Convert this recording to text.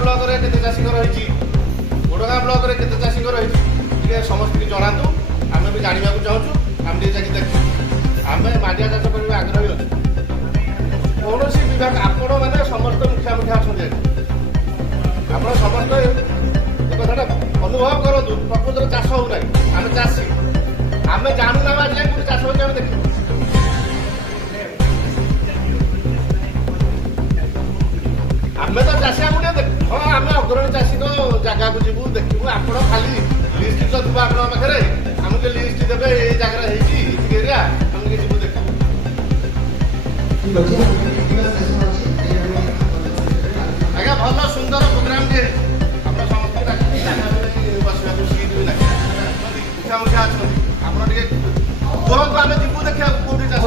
block रे केते चाषीकर रही ओडगाँ ब्लॉक रे केते चाषीकर रही समस्त जनातु आम भी जानवा चाहूँ आम जाकि देख आम मांडिया चाष करने आग्रही अच्छे कौन विभाग आपण मैंने समस्त मुखिया मुखिया अच्छा आप समस्त ये कथा अनुभव करूँ प्रकृत चाष होना आम चाषी आम जानूना आज चाष हो देख आम तो चाषी आम हाँ आम अग्रणी चाषी जगह को जीवु देखू आप खाली लिस्ट तो थोड़ा आप पाखे आमको लिस्ट देवे ये जगह एरिया आम जीवु देख आज्ञा भल सुंदर प्रोग्राम टे आप समस्त बसवा सीट भी लगे मुखिया मुखिया अच्छा आप कहतु आम जीवु देखा कौटी चाष